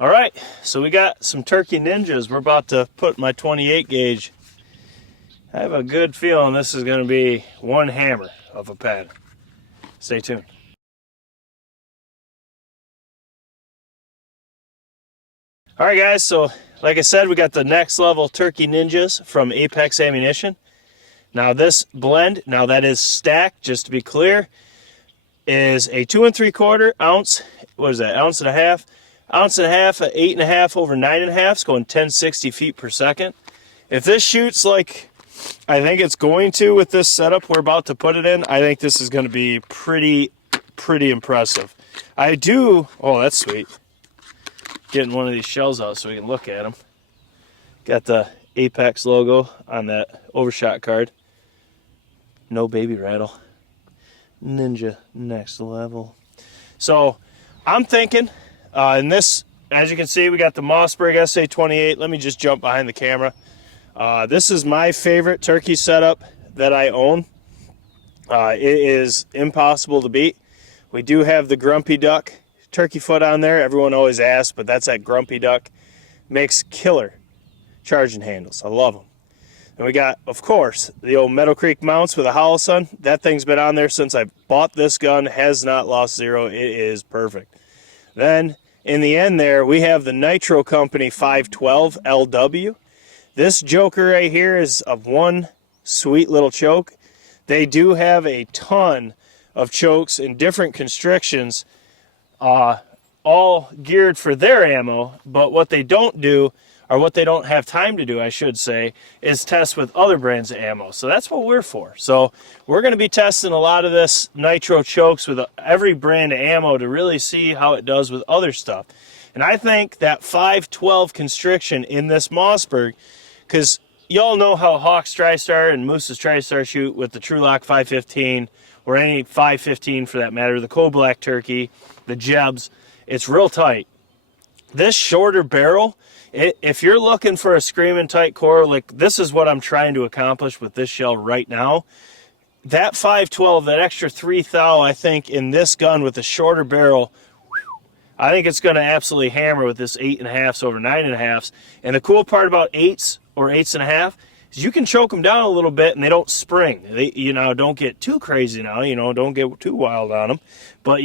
All right, so we got some turkey ninjas. We're about to put my 28 gauge. I have a good feeling this is going to be one hammer of a pattern. Stay tuned. All right, guys, so like I said, we got the next level turkey ninjas from Apex Ammunition. Now this blend, now that is stacked, just to be clear, is a 2 3/4 ounce. What is that? Ounce and a half at 8.5 over 9.5. It's going 1060 feet per second. If this shoots like I think it's going to with this setup we're about to put it in, I think this is going to be pretty impressive. Oh, that's sweet. Getting one of these shells out so we can look at them. Got the Apex logo on that overshot card. No baby rattle. Ninja next level. So I'm thinking, in this, as you can see, we got the Mossberg SA28. Let me just jump behind the camera. This is my favorite turkey setup that I own. It is impossible to beat. We do have the Grumpy Duck turkey foot on there. Everyone always asks, but that's that Grumpy Duck. Makes killer charging handles. I love them. And we got, of course, the old Meadow Creek mounts with a hollow sun. That thing's been on there since I bought this gun. Has not lost zero. It is perfect. Then, in the end there, we have the NITRO Company 512 LW. This joker right here is of one sweet little choke. They do have a ton of chokes in different constrictions, all geared for their ammo, but what they don't do, or what they don't have time to do, I should say, is test with other brands of ammo. So that's what we're for. So we're going to be testing a lot of this nitro chokes with every brand of ammo to really see how it does with other stuff. And I think that 512 constriction in this Mossberg, because y'all know how Hawk's TriStar and Moose's TriStar shoot with the TrueLock 515, or any 515 for that matter, the Cold Black Turkey, the Jebs. It's real tight. This shorter barrel, if you're looking for a screaming tight core, like this is what I'm trying to accomplish with this shell right now. That 512, that extra 3 thou, I think in this gun with the shorter barrel, I think it's going to absolutely hammer with this 8.5s over 9.5s. And the cool part about 8s or 8.5 is you can choke them down a little bit and they don't spring. They, don't get too crazy now, don't get too wild on them. But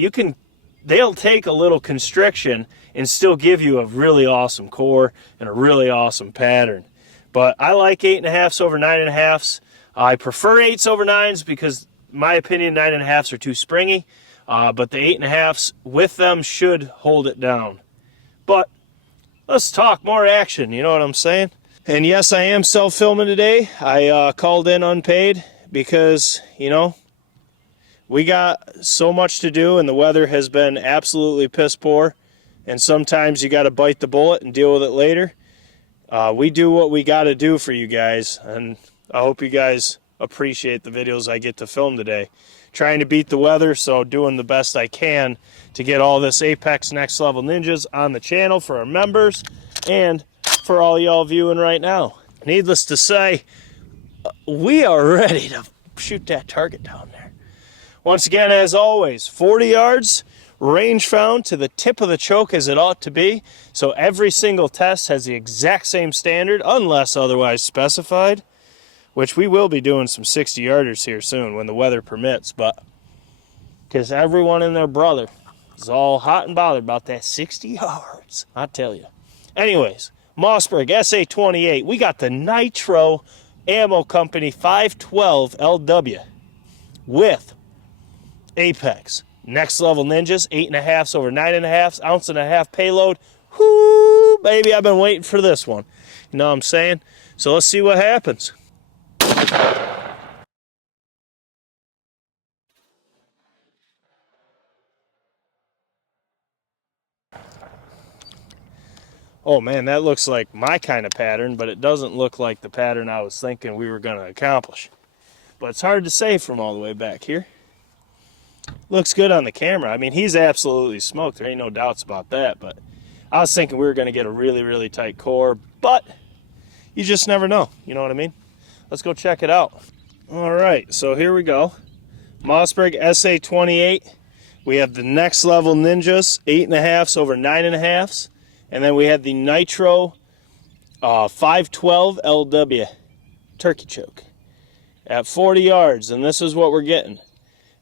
they'll take a little constriction and still give you a really awesome core and a really awesome pattern. But I like 8.5s over 9.5s. I prefer 8s over 9s because, in my opinion, 9.5s are too springy. But the 8.5s with them should hold it down. But let's talk more action, you know what I'm saying? And yes, I am self-filming today. I called in unpaid because, we got so much to do and the weather has been absolutely piss poor. And sometimes you got to bite the bullet and deal with it later. We do what we got to do for you guys, and I hope you guys appreciate the videos I get to film today. Trying to beat the weather, so doing the best I can to get all this Apex Next Level Ninjas on the channel for our members and for all y'all viewing right now. Needless to say, we are ready to shoot that target down there. Once again, as always, 40 yards. Range found to the tip of the choke as it ought to be. So every single test has the exact same standard unless otherwise specified, which we will be doing some 60-yarders here soon when the weather permits. But because everyone and their brother is all hot and bothered about that 60 yards, I tell you. Anyways, Mossberg SA28. We got the NITRO Ammo Company 512 LW with Apex Next Level Ninjas, 8.5s over 9.5s, ounce and a half payload. Whoo, baby, I've been waiting for this one. You know what I'm saying? So let's see what happens. Oh man, that looks like my kind of pattern, but it doesn't look like the pattern I was thinking we were going to accomplish. But it's hard to say from all the way back here. Looks good on the camera. I mean, he's absolutely smoked. There ain't no doubts about that. But I was thinking we were going to get a really tight core. But you just never know. You know what I mean? Let's go check it out. All right, so here we go. Mossberg SA28. We have the Next Level Ninjas, 8.5s over 9.5s. And then we had the NITRO 512 LW turkey choke at 40 yards, and this is what we're getting.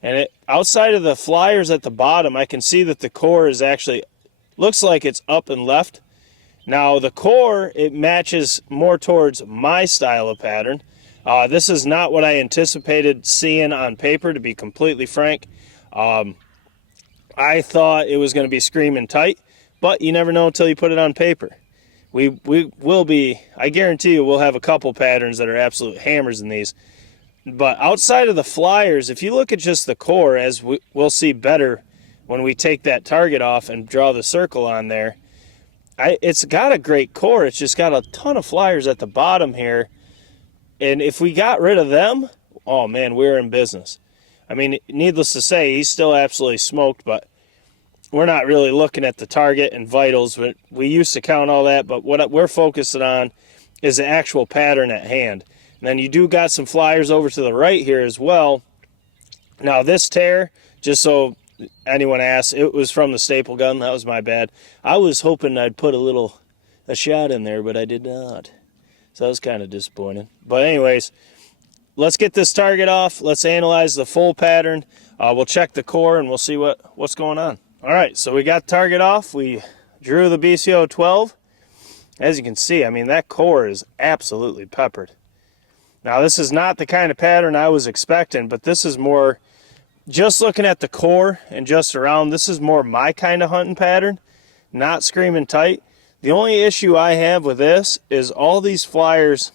And outside of the flyers at the bottom, I can see that the core is actually, looks like it's up and left. Now the core, it matches more towards my style of pattern. This is not what I anticipated seeing on paper, to be completely frank. I thought it was going to be screaming tight, but you never know until you put it on paper. We will be, I guarantee you, we'll have a couple patterns that are absolute hammers in these. But outside of the flyers, if you look at just the core, as we'll see better when we take that target off and draw the circle on there, it's got a great core. It's just got a ton of flyers at the bottom here. And if we got rid of them, oh man, we're in business. I mean, needless to say, he's still absolutely smoked, but we're not really looking at the target and vitals. We used to count all that, but what we're focusing on is the actual pattern at hand. And then you do got some flyers over to the right here as well. Now this tear, just so anyone asks, it was from the staple gun. That was my bad. I was hoping I'd put a shot in there, but I did not. So that was kind of disappointing. But anyways, let's get this target off. Let's analyze the full pattern. We'll check the core and we'll see what's going on. All right, so we got the target off. We drew the BCO 12. As you can see, I mean, that core is absolutely peppered. Now, this is not the kind of pattern I was expecting, but this is more, just looking at the core and just around, this is more my kind of hunting pattern, not screaming tight. The only issue I have with this is all these flyers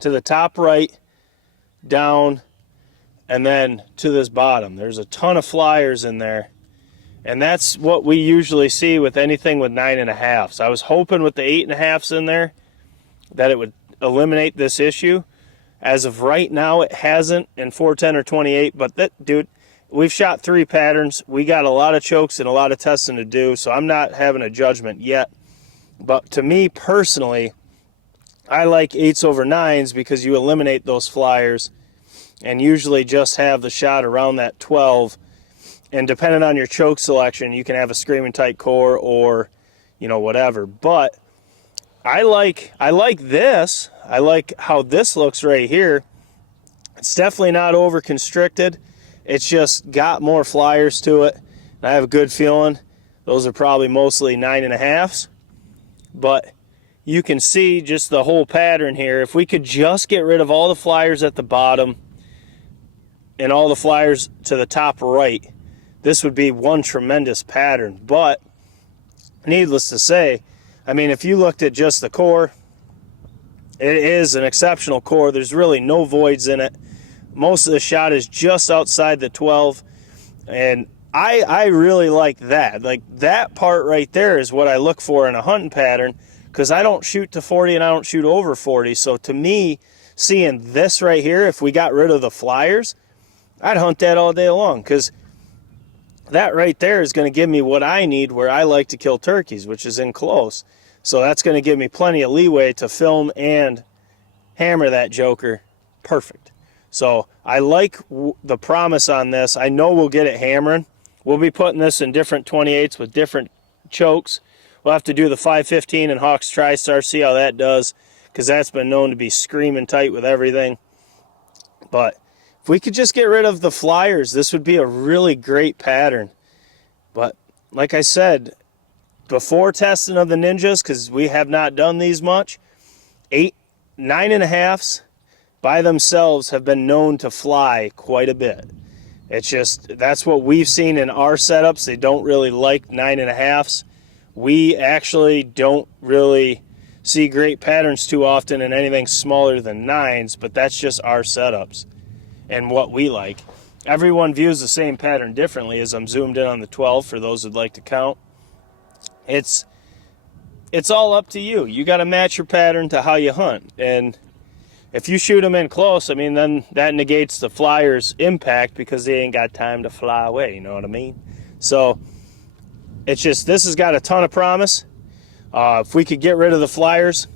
to the top right, down, and then to this bottom. There's a ton of flyers in there. And that's what we usually see with anything with 9.5s. I was hoping with the 8.5s in there that it would eliminate this issue. As of right now, it hasn't in 410 or 28. But that, dude, we've shot 3 patterns. We got a lot of chokes and a lot of testing to do, so I'm not having a judgment yet. But to me personally, I like 8s over 9s because you eliminate those flyers and usually just have the shot around that 12. And depending on your choke selection, you can have a screaming tight core or, you know, whatever. But I like this. I like how this looks right here. It's definitely not over constricted. It's just got more flyers to it. And I have a good feeling those are probably mostly 9.5s. But you can see just the whole pattern here. If we could just get rid of all the flyers at the bottom and all the flyers to the top right, this would be one tremendous pattern. But needless to say, I mean, if you looked at just the core, it is an exceptional core. There's really no voids in it. Most of the shot is just outside the 12. And I really like that. Like, that part right there is what I look for in a hunting pattern, because I don't shoot to 40 and I don't shoot over 40. So to me, seeing this right here, if we got rid of the flyers, I'd hunt that all day long, because that right there is going to give me what I need where I like to kill turkeys, which is in close. So that's going to give me plenty of leeway to film and hammer that joker perfect. So I like the promise on this. I know we'll get it hammering. We'll be putting this in different 28s with different chokes. We'll have to do the 515 and Hawks TriStar, see how that does, because that's been known to be screaming tight with everything. But if we could just get rid of the flyers, this would be a really great pattern. But like I said, before testing of the Ninjas, because we have not done these much, 9.5s by themselves have been known to fly quite a bit. It's just, that's what we've seen in our setups. They don't really like 9.5s. We actually don't really see great patterns too often in anything smaller than 9s, but that's just our setups and what we like. Everyone views the same pattern differently, as I'm zoomed in on the 12 for those who'd like to count. It's all up to you. You got to match your pattern to how you hunt. And if you shoot them in close, I mean, then that negates the flyer's impact because they ain't got time to fly away, you know what I mean? So it's just, this has got a ton of promise. If we could get rid of the flyers,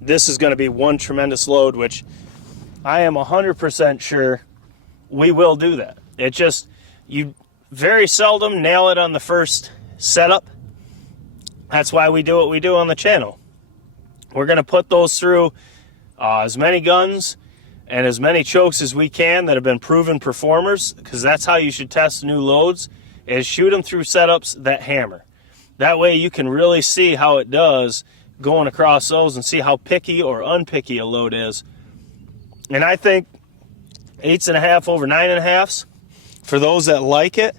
this is going to be one tremendous load, which I am 100% sure we will do that. It just, you very seldom nail it on the first setup. That's why we do what we do on the channel. We're going to put those through as many guns and as many chokes as we can that have been proven performers, because that's how you should test new loads, is shoot them through setups that hammer. That way you can really see how it does going across those and see how picky or unpicky a load is. And I think 8.5 over 9.5s, for those that like it.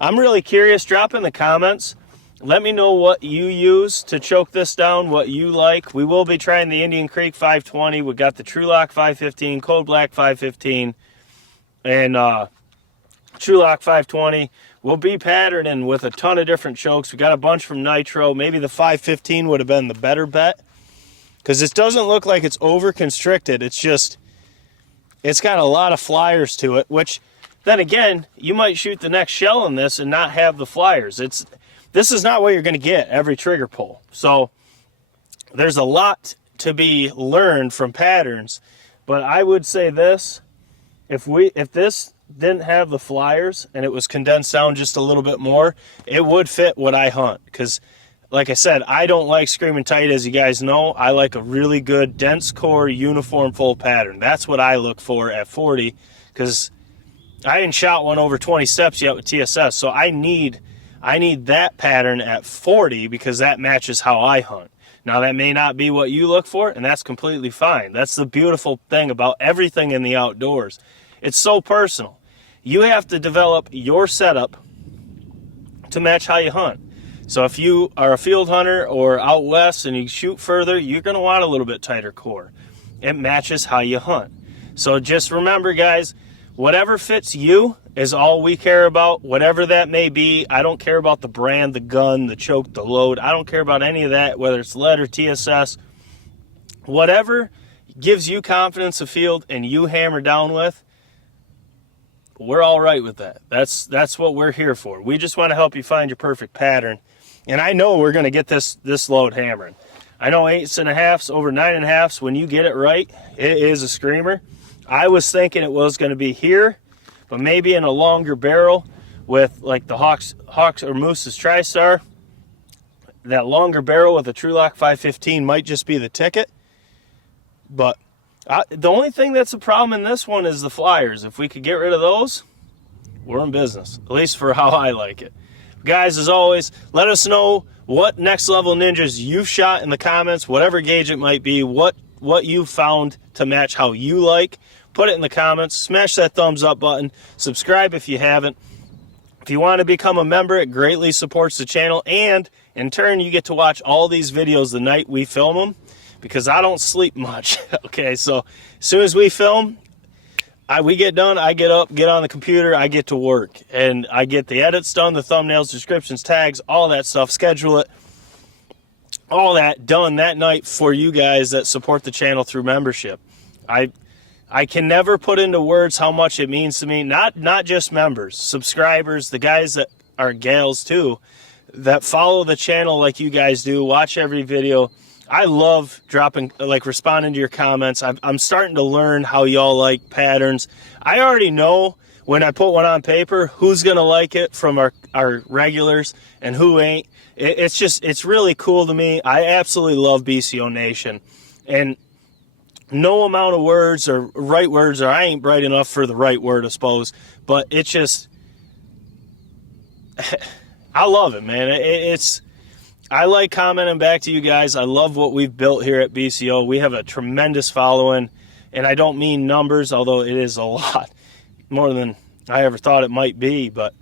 I'm really curious. Drop in the comments. Let me know what you use to choke this down, what you like. We will be trying the Indian Creek 520. We got the True Lock 515, Code Black 515, and True Lock 520. We'll be patterning with a ton of different chokes. We got a bunch from Nitro. Maybe the 515 would have been the better bet, because it doesn't look like it's over constricted. It's just, it's got a lot of flyers to it, which then again, you might shoot the next shell in this and not have the flyers. This is not what you're going to get every trigger pull. So there's a lot to be learned from patterns. But I would say this, if this didn't have the flyers and it was condensed down just a little bit more, it would fit what I hunt. Because like I said, I don't like screaming tight, as you guys know. I like a really good dense core uniform full pattern. That's what I look for at 40, because I ain't shot one over 20 steps yet with TSS. So I need that pattern at 40, because that matches how I hunt. Now, that may not be what you look for, and that's completely fine. That's the beautiful thing about everything in the outdoors. It's so personal. You have to develop your setup to match how you hunt. So if you are a field hunter or out west and you shoot further, you're going to want a little bit tighter core. It matches how you hunt. So just remember, guys, whatever fits you is all we care about, whatever that may be. I don't care about the brand, the gun, the choke, the load. I don't care about any of that, whether it's lead or TSS. Whatever gives you confidence of field and you hammer down with, we're all right with that. That's what we're here for. We just want to help you find your perfect pattern. And I know we're going to get this load hammering. I know 8.5s over 9.5s, when you get it right, it is a screamer. I was thinking it was going to be here, but maybe in a longer barrel with like the Hawks or Moose's TriStar. That longer barrel with a True Lock 515 might just be the ticket. But the only thing that's a problem in this one is the flyers. If we could get rid of those, we're in business, at least for how I like it. Guys, as always, let us know what next level ninjas you've shot in the comments, whatever gauge it might be, what you found to match how you like. Put it in the comments. Smash that thumbs up button. Subscribe if you haven't. If you want to become a member, it greatly supports the channel, and in turn you get to watch all these videos the night we film them, because I don't sleep much. Okay, so as soon as we film, we get done, I get up, get on the computer, I get to work, and I get the edits done, the thumbnails, descriptions, tags, all that stuff, schedule it, all that done that night for you guys that support the channel through membership. I can never put into words how much it means to me, not just members, subscribers, the guys that are gals too, that follow the channel like you guys do, watch every video. I love responding to your comments. I'm starting to learn how y'all like patterns. I already know when I put one on paper who's going to like it from our regulars and who ain't. It's really cool to me. I absolutely love BCO Nation. And no amount of words or right words, or I ain't bright enough for the right word, I suppose, but it's just, I love it, man. I like commenting back to you guys. I love what we've built here at BCO. We have a tremendous following, and I don't mean numbers, although it is a lot more than I ever thought it might be. But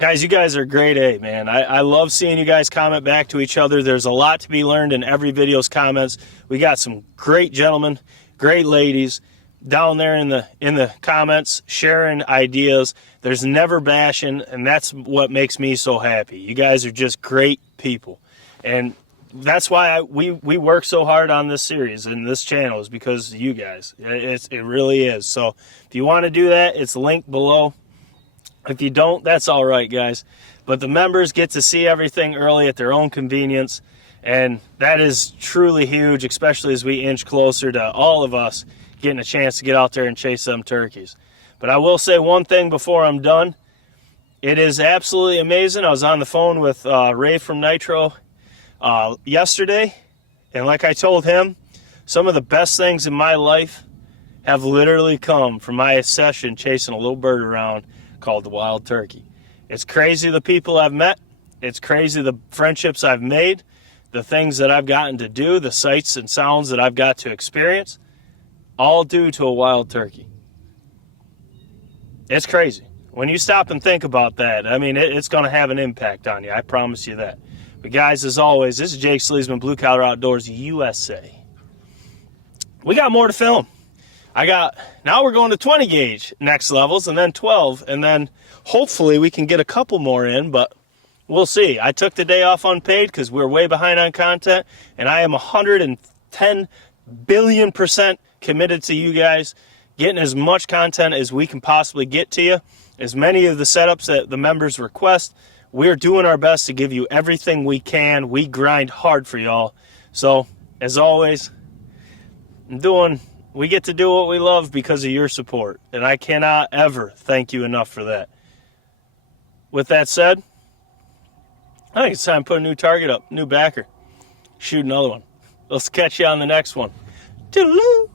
guys, you guys are grade A, man. I love seeing you guys comment back to each other. There's a lot to be learned in every video's comments. We got some great gentlemen, great ladies down there in the comments sharing ideas. There's never bashing, and that's what makes me so happy. You guys are just great people, and that's why we work so hard on this series and this channel, is because of you guys. It really is. So if you want to do that, it's linked below. If you don't, that's all right, guys. But the members get to see everything early at their own convenience, and that is truly huge, especially as we inch closer to all of us getting a chance to get out there and chase them turkeys. But I will say one thing before I'm done. It is absolutely amazing. I was on the phone with Ray from Nitro yesterday. And like I told him, some of the best things in my life have literally come from my session chasing a little bird around called the wild turkey. It's crazy the people I've met. It's crazy the friendships I've made, the things that I've gotten to do, the sights and sounds that I've got to experience, all due to a wild turkey. It's crazy. When you stop and think about that, I mean, it's going to have an impact on you. I promise you that. But guys, as always, this is Jake Sleesman, Blue Collar Outdoors USA. We got more to film. Now we're going to 20 gauge next levels, and then 12, and then hopefully we can get a couple more in, but we'll see. I took the day off unpaid because we're way behind on content, and I am 110 billion% committed to you guys getting as much content as we can possibly get to you. As many of the setups that the members request, we're doing our best to give you everything we can. We grind hard for y'all. So, as always, we get to do what we love because of your support, and I cannot ever thank you enough for that. With that said, I think it's time to put a new target up, new backer, shoot another one. Let's catch you on the next one. Toodaloo!